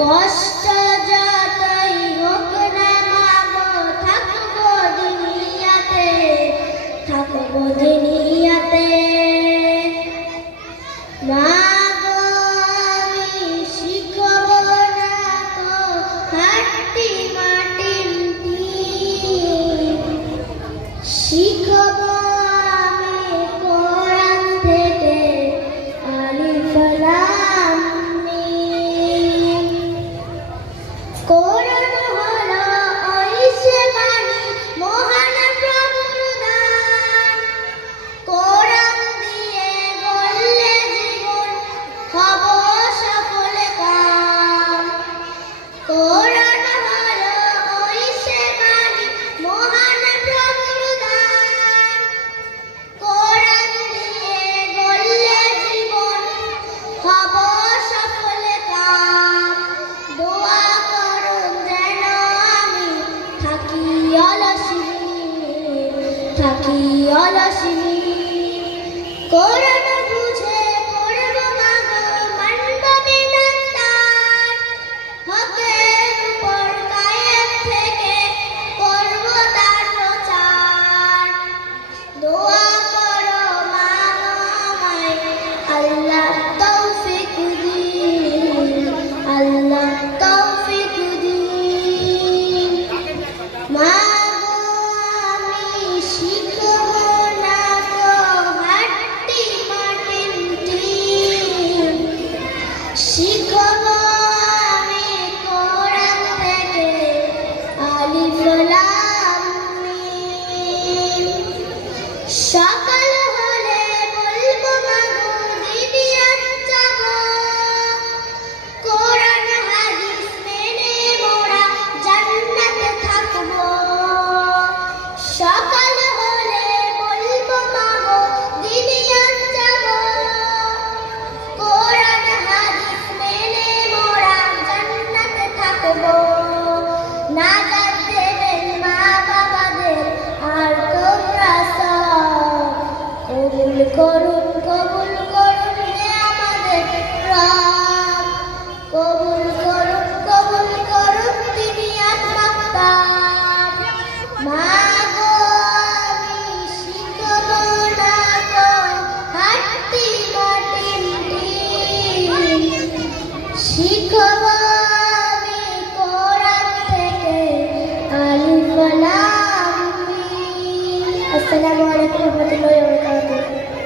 কষ্ট যতই হোক না মাগো, থাকবো দুনিয়াতে, থাকবো দুনিয়াতে। মাগো আমি শিখব না তো হাঁটতে মাটির টিন, শিখব আমি কোরআন থেকে আলিফ লাম মিম। কোরআন হলো ওই সে বাণী, মহান প্রভুর দান। কোরআন দিয়ে গড়লে জীবন, হব সফল কাম। কোরআন হলো ওই সে বাণী, মহান প্রভুর দান। কোরআন দিয়ে গড়লে জীবন, হব সফল কাম। দোয়া করুন যেন আমি থাকি অলসি, থাকি অলসি। কোরআন বুঝে পড়ব মাগো, মানব বিধান তার। হকের উপর কায়েম থেকে করব তার প্রচার। দোয়া করো মাগো আমায়, আল্লাহ তৌফিক দিন, আল্লাহ তৌফিক দিন। মাগো আমি শিখব না তো হাঁটতে মাটির টিন, শিখব আমি কোরআন থেকে আলিফ লাম মিম। সকাল হলে বলবো মাগো দিদি আজ যাব, কোরআন হাদিস মেনে মোরা জান্নাতে থাকবো। সকাল হলে বলবো মাগো দিদি আজ যাব, কোরআন হাদিস মেনে মোরা জান্নাতে থাকবো। নাজাত দেবেন মা বাবাদের আর তোমরা সব, কবুল করুন, কবুল করুন হে আমাদের রব। কবুল করুন, কবুল করুন তিনি আত্মাক্তার। মাগো আমি শিখব না তো হাঁটতে মাটির টিন, শিখব আমি কোরআন থেকে আলিফ লাম মিম। আসসালামু আলাইকুম ওয়া রাহমাতুল্লাহি ওয়া বারাকাতুহু।